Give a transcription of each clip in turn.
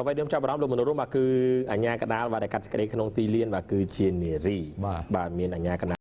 អ្វីដែលចាប់អារម្មណ៍លោកមនុស្សរួមគឺអញ្ញាកដាលបាទដែលកាត់សេចក្តីក្នុងទីលានបាទគឺជានារីបាទមានអញ្ញាកដាល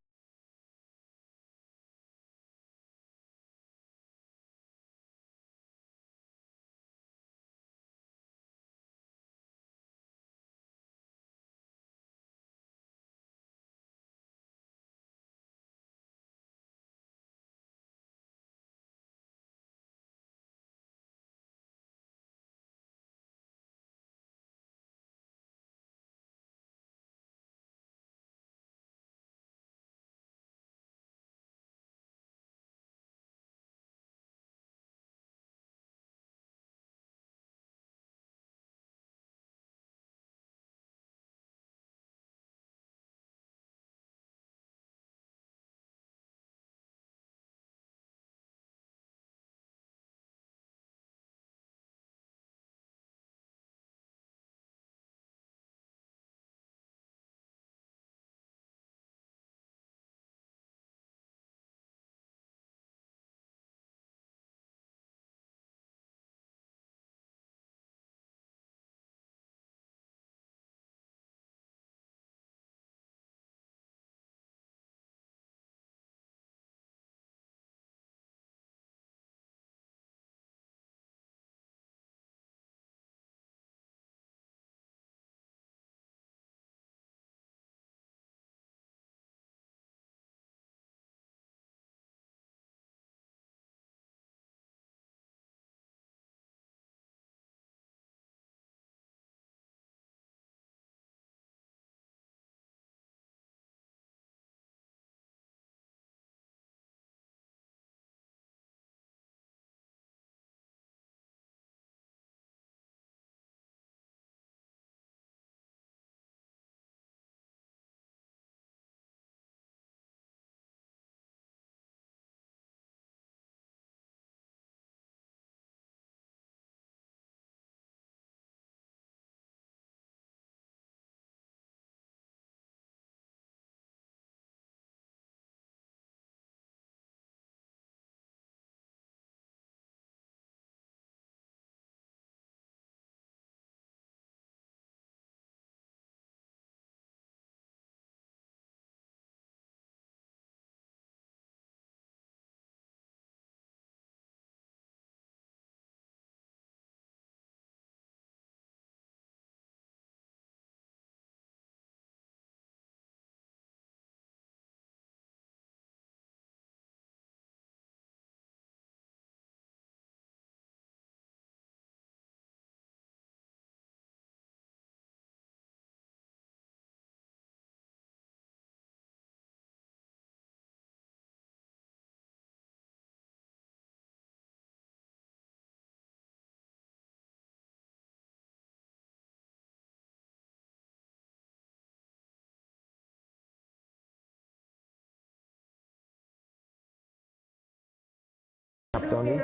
តោះនេះ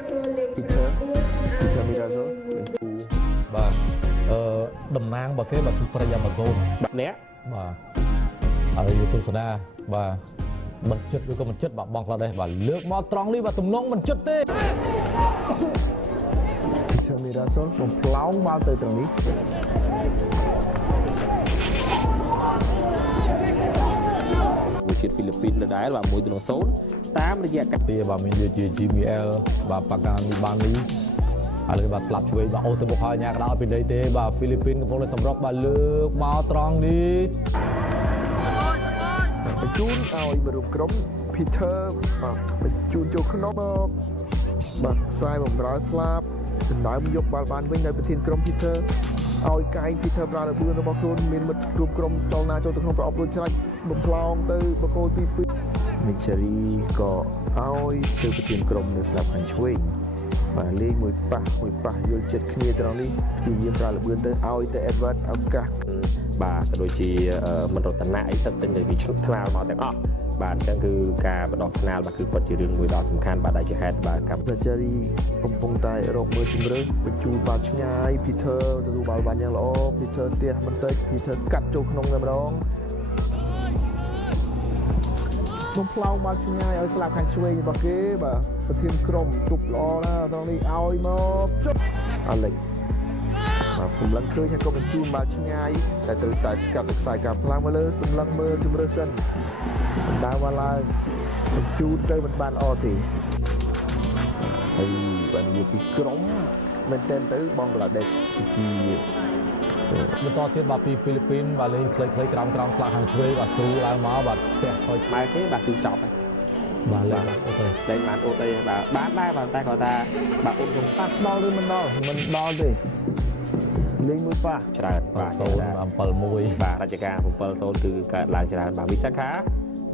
Peter Mirazo បាទតំណាងរបស់គេបាទគឺប្រយ៉ាម៉ាហ្គូនបាទអ្នកបាទហើយយុទស្សនាបាទមិនចិត្តឬក៏មិនចិត្តបាទបងខ្លះដែរបាទលើកមកត្រង់នេះបាទទំនងមិនចិត្តទេ Peter Mirazo បំផ្លោងបាល់ទៅត្រង់នេះជាតិហ្វីលីពីនដដែលបាទ1-0តាមរយៈកាត់ពីបាទមានជា GML បាទប៉ាកានីបាននេះឥឡូវបាទស្លាប់ឆ្វេងបាទអូទៅបុកហើយញ៉ាកដោពីដីទេបាទហ្វីលីពីនកំពុងតែសម្រុកបាទលើកមកត្រង់នេះបញ្ជូនឲ្យបរិបក្រុម Peter បាទបញ្ជូនចូលក្នុងបាទខ្សែបំរើស្លាប់ដណ្ដើមយកបាល់បានវិញនៅប្រធានក្រុម Peter ឲ្យកែង Peter ប្រើលើខ្លួនរបស់ខ្លួនមានមិត្តរួមក្រុមចលនាចូលទៅក្នុងប្រអប់រួចស្រេចបំផ្លងទៅបកគោលទី2 Micheri ក៏ឲ្យទៅប្រធានក្រុមនៅស្លាប់ខាងឆ្វេងបាទលេងមួយប៉ះយល់ចិត្តគ្នាត្រង់នេះព្យាយាមប្រើលឿនទៅឲ្យទៅ Edward ឱកាសបាទក៏ដូចជាមិនរតនៈអីទឹកទិញទៅពីឆ្លាលមកទាំងអស់បាទអញ្ចឹងគឺការបដោះថ្នាលបាទគឺពិតជារឿងមួយដ៏សំខាន់បាទដែលជាហេតុបាទកម្ម Micheri កំពុងតែរកមើលជំរឿនបញ្ជូនបាល់ឆ្ងាយ Peter ទទួលបាល់បានយ៉ាងល្អ Peter ទះបន្តិច Peter កាត់ចូលក្នុងតែម្ដងបំផ្លោងបាល់ឆ្ងាយឲ្យស្លាប់ខាងឆ្វេងរបស់គេបាទប្រធានក្រុមទប់ល្អណាស់ត្រង់នេះឲ្យមកជប់អាឡិច បាទសម្លឹងឃើញហើយក៏បញ្ជូនមកឆ្ងាយតែត្រូវតែស្កាត់ខ្សែការផ្លាំងមកលើសម្លឹងមើលជំរឿសិនបណ្ដាមកឡើងបញ្ជូនទៅមិនបានអទេហើយបាននិយាយពីក្រុមមែនតើទៅបង់ក្លាដេសជា បន្តទៀតបាទពីហ្វីលីពីនបាទលេងខ្លីៗក្រោមស្លាកខាងឆ្វេងបាទស្គ្រូឡើងមកបាទផ្ទះខូច ម៉ែគេបាទគឺចប់ហើយ បាទលេងអូខេ តែបានអូទេបាទបានដែរបាទតែគាត់ថាបាទអូខ្ញុំប៉ះ ដល់ឬមិនដល់ទេលេងមួយប៉ះ ច្រើនបាទ 0-7-1 បាទរជ្ជកាល7-0គឺកើតឡើងច្រើនបាទវិសាខា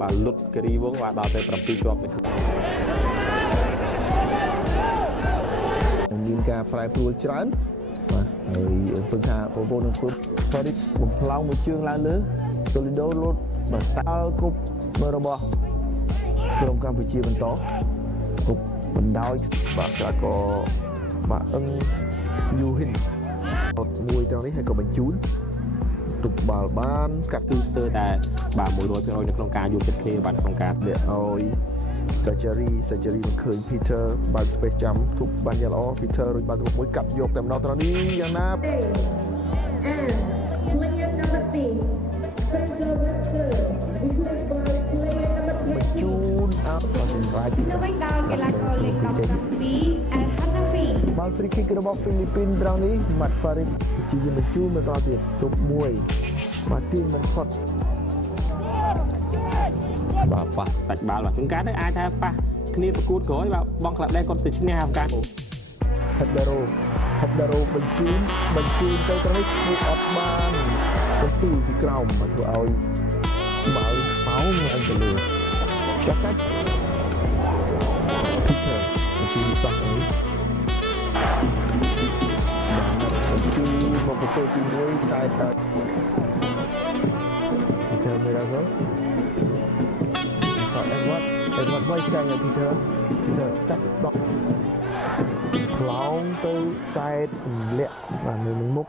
បាទលុតគិរីវងបាទដល់ទៅ7គ្រាប់ទៅ មានការប្រែប្រួលច្រើនបាទហើយពឹងថាបងប្អូននឹងធ្វើផរិតបំផ្លោងមួយជើងឡើងលើ Solido លោតបាទសាល់គប់របស់ក្រុមកម្ពុជាបន្តគប់បណ្ដោយបាទស្រាកបាទអឹងយូហ៊ីនមួយត្រង់នេះហើយក៏បញ្ជូនទុកបាល់បានកាត់ គឺស្ទើរតែបាទ 100% នៅក្នុងការយកចិត្តគ្នាបាទក្នុងការ ដែលឲ្យ surgery មិនឃើញ Peter បើក space ចាំទុកបានយ៉ាងល្អ Peter រួចបានមួយកាត់យកតែម្ដងត្រង់នេះយ៉ាងណា Player number 3, Sergio Ramos, replaced by player number បញ្ជូ 20. នអត់បាទសម្រាប់ នៅវិញដល់កីឡាករលេខ17 Al Hanafi បាល់ free kick របស់ហ្វីលីពីនត្រង់នេះម៉ាត់ Farid ជាបញ្ជូនមកដល់ទៀតទុកមួយបាទទាញមិនផុត បាទប៉ះ សាច់បាល់បាទជួនកាលទៅអាចថាប៉ះគ្នាប្រកួតក្រោយបាទបងក្លាប់ដែរគាត់ទៅឈ្នះឱកាស Hedero បញ្ជូនទៅត្រង់នេះធ្វើអត់បានបន្ទូលពីក្រោមមកធ្វើឲ្យបាល់ប៉ោងឡើងទៅលើចាក់កាច់ Peter បញ្ជូនទៅនេះបញ្ជូនមកប្រកួតជាមួយតែPeter Mirazol អត់Edward វាយចាញ់ឲ្យ Peter ចាប់ដក ឡោងទៅតែទម្លាក់បាទនៅមុខ